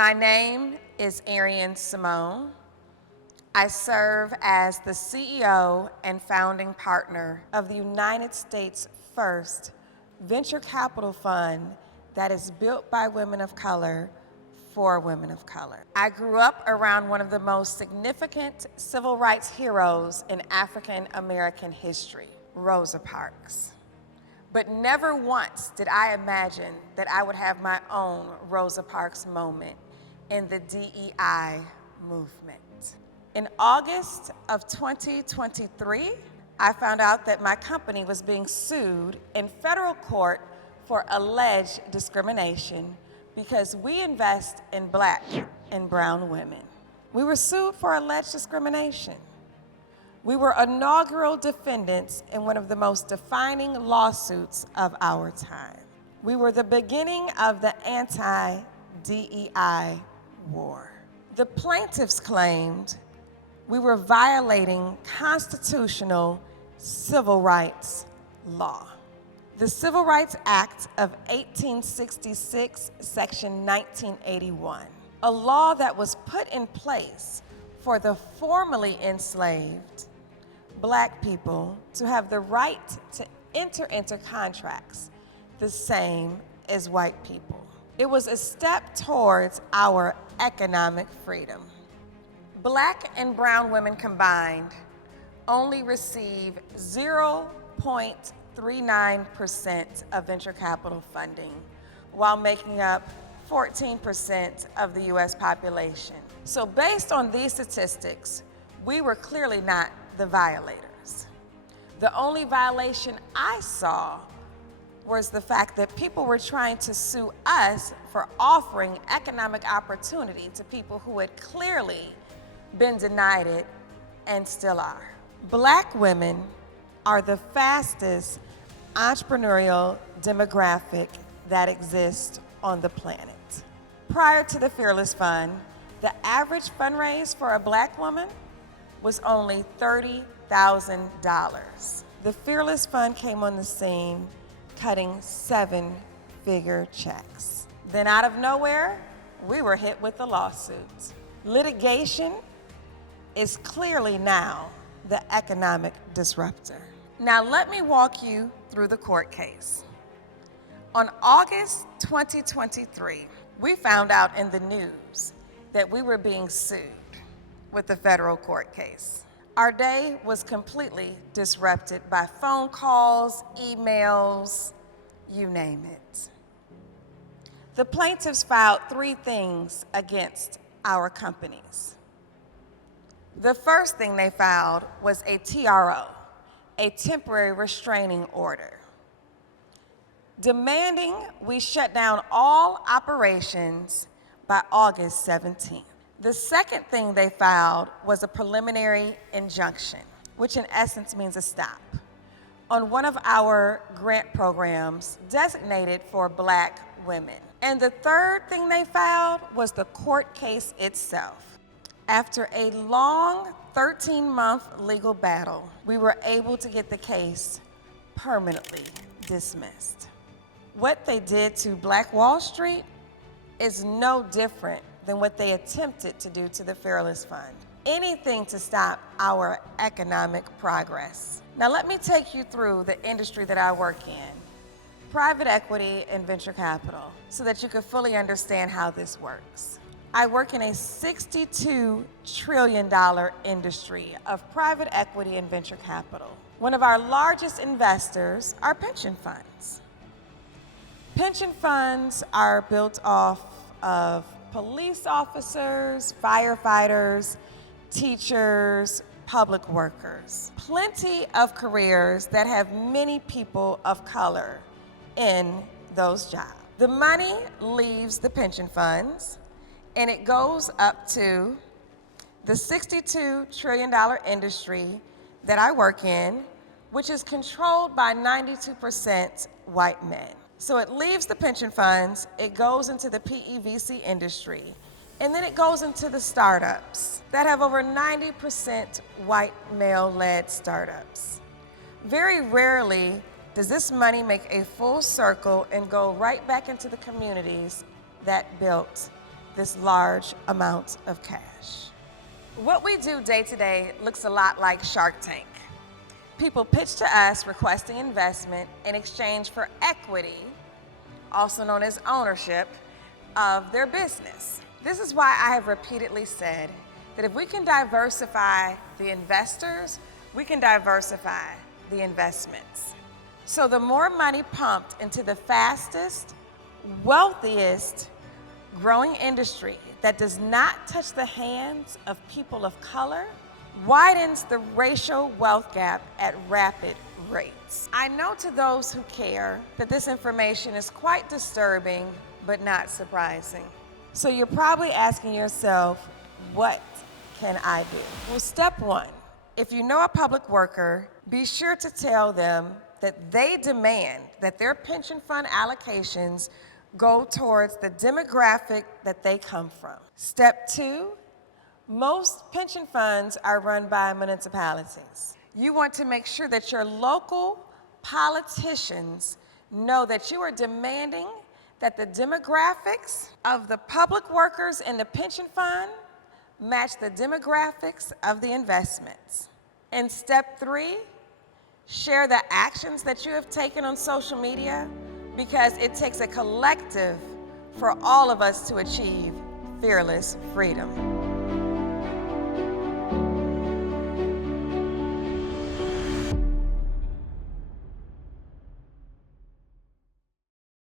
My name is Arian Simone. I serve as the CEO and founding partner of the United States' first venture capital fund that is built by women of color for women of color. I grew up around one of the most significant civil rights heroes in African American history, Rosa Parks. But never once did I imagine that I would have my own Rosa Parks moment in the DEI movement. In August of 2023, I found out that my company was being sued in federal court for alleged discrimination because we invest in Black and brown women. We were sued for alleged discrimination. We were inaugural defendants in one of the most defining lawsuits of our time. We were the beginning of the anti-DEI war. The plaintiffs claimed we were violating constitutional civil rights law. The Civil Rights Act of 1866, Section 1981, a law that was put in place for the formerly enslaved Black people to have the right to enter into contracts the same as white people. It was a step towards our economic freedom. Black and brown women combined only receive 0.39% of venture capital funding, while making up 14% of the US population. So based on these statistics, we were clearly not the violators. The only violation I saw was the fact that people were trying to sue us for offering economic opportunity to people who had clearly been denied it and still are. Black women are the fastest entrepreneurial demographic that exists on the planet. Prior to the Fearless Fund, the average fundraise for a Black woman was only $30,000. The Fearless Fund came on the scene cutting 7-figure checks. Then out of nowhere, we were hit with the lawsuits. Litigation is clearly now the economic disruptor. Now let me walk you through the court case. On August 2023, we found out in the news that we were being sued with the federal court case. Our day was completely disrupted by phone calls, emails, you name it. The plaintiffs filed 3 things against our companies. The first thing they filed was a TRO, a temporary restraining order, demanding we shut down all operations by August 17th. The second thing they filed was a preliminary injunction, which in essence means a stop, on one of our grant programs designated for Black women. And the third thing they filed was the court case itself. After a long 13-month legal battle, we were able to get the case permanently dismissed. What they did to Black Wall Street is no different than what they attempted to do to the Fearless Fund. Anything to stop our economic progress. Now let me take you through the industry that I work in, private equity and venture capital, so that you can fully understand how this works. I work in a $62 trillion industry of private equity and venture capital. One of our largest investors are pension funds. Pension funds are built off of police officers, firefighters, teachers, public workers. Plenty of careers that have many people of color in those jobs. The money leaves the pension funds and it goes up to the $62 trillion industry that I work in, which is controlled by 92% white men. So it leaves the pension funds, it goes into the PEVC industry, and then it goes into the startups that have over 90% white male-led startups. Very rarely does this money make a full circle and go right back into the communities that built this large amount of cash. What we do day to day looks a lot like Shark Tank. People pitch to us requesting investment in exchange for equity, also known as ownership, of their business. This is why I have repeatedly said that if we can diversify the investors, we can diversify the investments. So the more money pumped into the fastest, wealthiest growing industry that does not touch the hands of people of color widens the racial wealth gap at rapid rates. I know to those who care that this information is quite disturbing, but not surprising. So you're probably asking yourself, what can I do? Well, step one, if you know a public worker, be sure to tell them that they demand that their pension fund allocations go towards the demographic that they come from. Step two, most pension funds are run by municipalities. You want to make sure that your local politicians know that you are demanding that the demographics of the public workers in the pension fund match the demographics of the investments. And step three, share the actions that you have taken on social media, because it takes a collective for all of us to achieve fearless freedom.